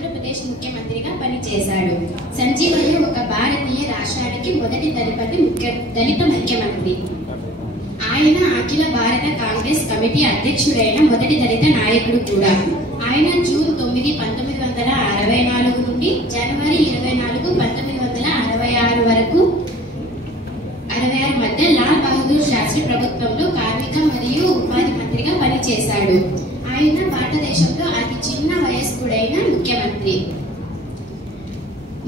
ఆంధ్రప్రదేశ్ ముఖ్యమంత్రిగా పనిచేశాడు. సంజీవయ్య ఒక భారతీయ రాష్ట్రానికి మొదటి దళిత ముఖ్యమంత్రి. ఆయన అఖిల భారత కాంగ్రెస్ కమిటీ అధ్యక్షుడైన మొదటి దళిత నాయకుడు కూడా. ఆయన జూన్ 9, 1964 నుండి జనవరి 24, 1966 వరకు 66 మధ్య లాల్ బహదూర్ శాస్త్రి ప్రభుత్వంలో కార్మిక మరియు ఉపాధి మంత్రిగా పనిచేశాడు. ఆయన భారతదేశంలో అతి చిన్న వయస్కుడైన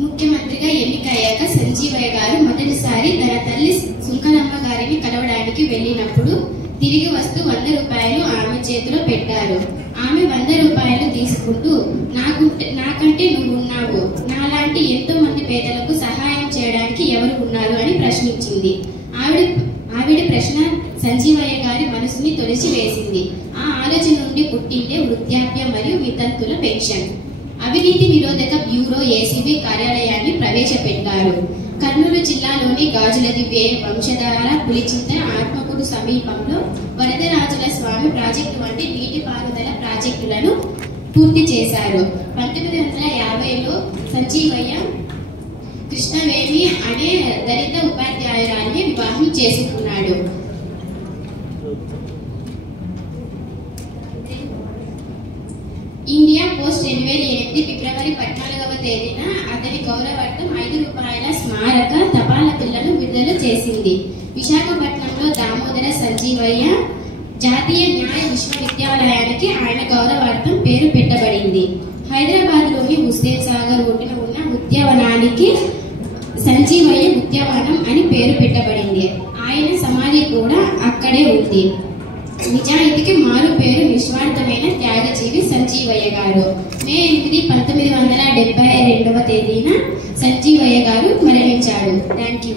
ముఖ్యమంత్రిగా ఎన్నికయ్యాక సంజీవయ్య గారు మొదటిసారి తన తల్లి సుంకలమ్మ గారిని కలవడానికి వెళ్ళినప్పుడు తిరిగి వస్తూ 100 రూపాయలు ఆమె చేతిలో పెట్టారు. ఆమె 100 రూపాయలు తీసుకుంటూ నాకంటే నువ్వు ఉన్నావు, నాలాంటి ఎంతో మంది పేదలకు సహాయం చేయడానికి ఎవరు ఉన్నారు అని ప్రశ్నించింది. ఆవిడ ప్రశ్న సంజీవయ్య గారి మనసుని తొలిచి వేసింది. ఆ ఆలోచన నుండి పుట్టిందే వృద్ధాప్య మరియు వితంతుల పెన్షన్. అవినీతి నిరోధక బ్యూరో ఏసీబీ కార్యాలయాన్ని ప్రవేశపెట్టారు. కర్నూలు జిల్లాలోని గాజులదివ్వే, వంశధార, పులిచింత, ఆత్మకూరు సమీపంలో వరదరాజుల స్వామి ప్రాజెక్టు వంటి నీటిపారుదల ప్రాజెక్టులను పూర్తి చేశారు. 1950లో సంజీవయ్య కృష్ణవేణి అనే దళిత ఉపాధ్యాయురాలిని వివాహం చేసుకున్నాడు. ఇండియా పోస్ట్ 2008 ఫిబ్రవరి 14వ తేదీన అతని గౌరవార్థం 5 రూపాయల స్మారక తపాలా బిళ్లను విడుదల చేసింది. విశాఖపట్నంలో దామోదర సంజీవయ్య జాతీయ న్యాయ విశ్వవిద్యాలయానికి ఆయన గౌరవార్థం పేరు పెట్టబడింది. హైదరాబాద్లోని హుస్సేన్ సాగర్ ఒడ్డున ఉన్న ఉద్యానవనానికి సంజీవయ్య ఉద్యానవనం అని పేరు పెట్టబడింది. ఆయన సమాధి కూడా అక్కడే ఉంది. నిజాయితీకి మారు పేరు నిస్వార్థమైన త్యాగజీవి సంజీవయ్య గారు. మే 8, 1972వ తేదీన సంజీవయ్య గారు మరణించాడు. Thank you.